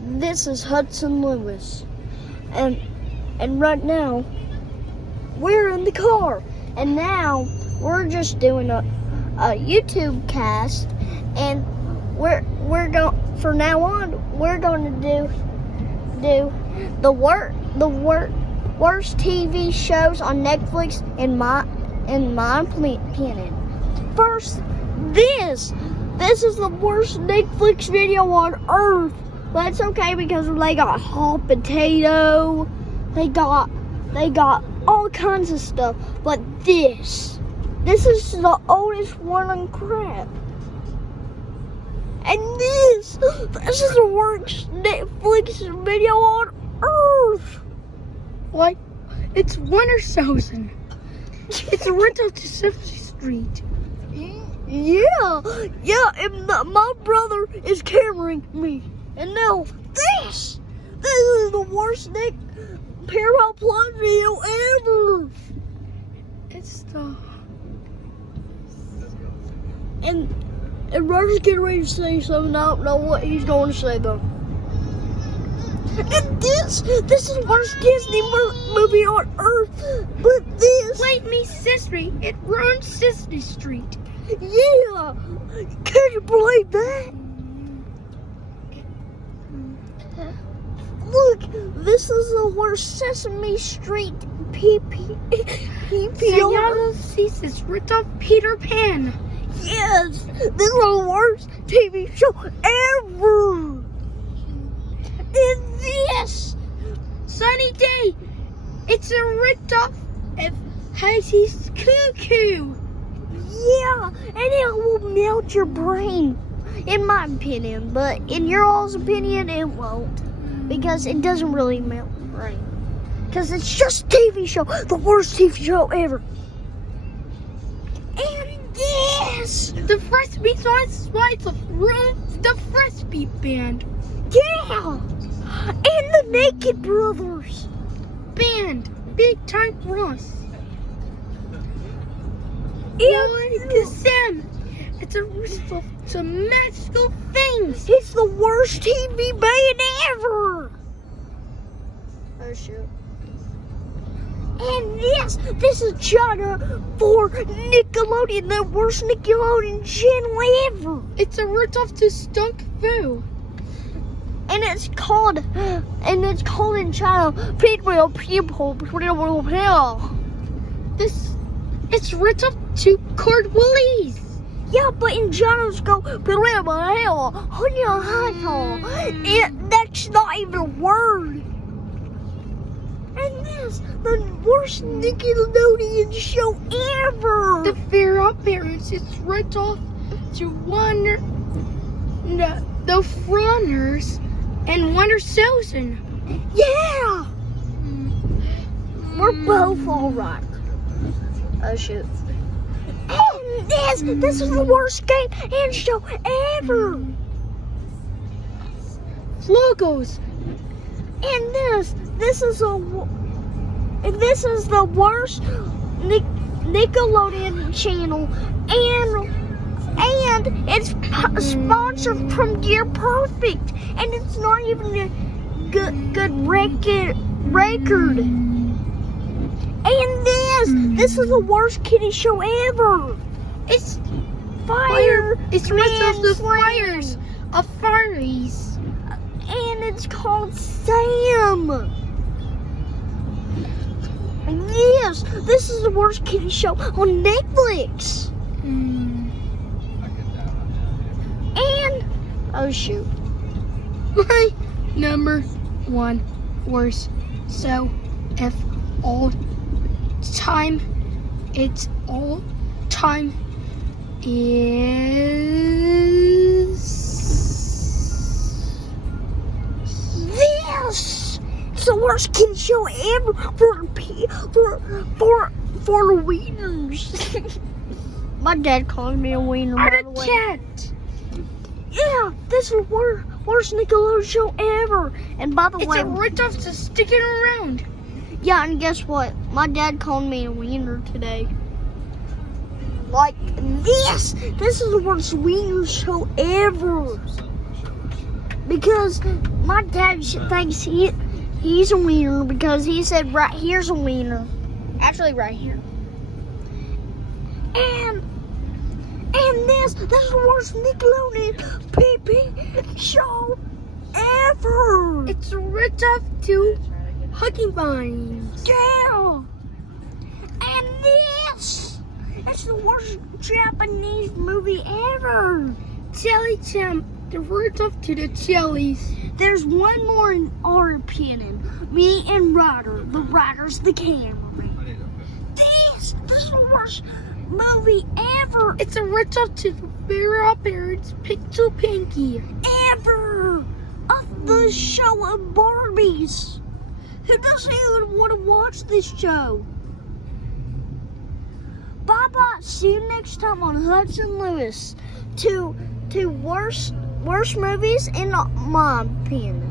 This is Hudson Lewis, and right now we're in the car, and now we're just doing a YouTube cast, and we're going from now on. We're going to do the worst TV shows on Netflix in my opinion. First, this is the worst Netflix video on earth. But it's okay because they got hot potato, they got all kinds of stuff. But this is the oldest one on crap. And this is the worst Netflix video on earth. Like, it's winter season. It's a rental to 70th Street. Yeah, and my brother is carrying me. And now this is the worst Paramount Plus video ever. It's the... And Roger's getting ready to say something. I don't know what he's going to say though. And this is the worst Disney movie on earth. But this... Wait, me, Sesame. It ruined Sesame Street. Yeah. Can you believe that? Look, this is the worst Sesame Street Yellow Thesis ripped off Peter Pan. Yes, this is the worst TV show ever. And this Sunny Day. It's a ripped off of Heidi's Cuckoo. Yeah, and it will melt your brain, in my opinion. But in your all's opinion, it won't. Because it doesn't really melt your brain. Because it's just a TV show, the worst TV show ever. And this! The Fresh Beat Slides of Room, the Fresh Beat Band. Yeah! And the Naked Brothers. Band, Big Time Ross. And to Sam. It's a result to magical things. It's the worst TV band ever. Oh shoot. And this is China for Nickelodeon, the worst Nickelodeon channel ever. It's a ripoff to Stunk Foo. And it's called in China, People. It's ripoff to Cord Woolies. Yeah, but in China it's called that's not even a word. And this, the worst Nickelodeon show ever. The Fair Up Parents is ripoff to the Fronters and Wonder Susan. Yeah! We're both alright. Oh shoot. And this is the worst game and show ever. Logos. And this is the worst Nickelodeon channel, and it's sponsored from Gear Perfect, and it's not even a good record. And this is the worst kiddie show ever. It's Fire. It's Man the Fires of Fairies. And it's called Sam. And this is the worst kiddie show on Netflix. And oh shoot. My number one worst show of all time. It's all time is this. It's the worst kiddie show ever for the wieners. My dad calls me a wiener. By the way. Cat. Yeah, this is the worst Nickelodeon show ever. And by the way, it's a ripoff to Sticking Around. Yeah, and guess what? My dad called me a wiener today. Like this is the worst wiener show ever. because my dad thinks he's a wiener because he said right here's a wiener. Actually, right here. And this is the worst Nickelodeon PP show ever. It's ripped off to Hugging Vines. Yeah. And it's the worst Japanese movie ever. Jelly Jump, the ripped off to the jellies. There's one more in our opinion. Me and Ryder. The Ryder's the cameraman. This is the worst movie ever. It's a ripped off to the Vera Parents Pixel Pinky. Ever. Of the show of Barbies. Who doesn't even want to watch this show? Bye-bye. See you next time on Hudson Lewis. To worst movies in my opinion.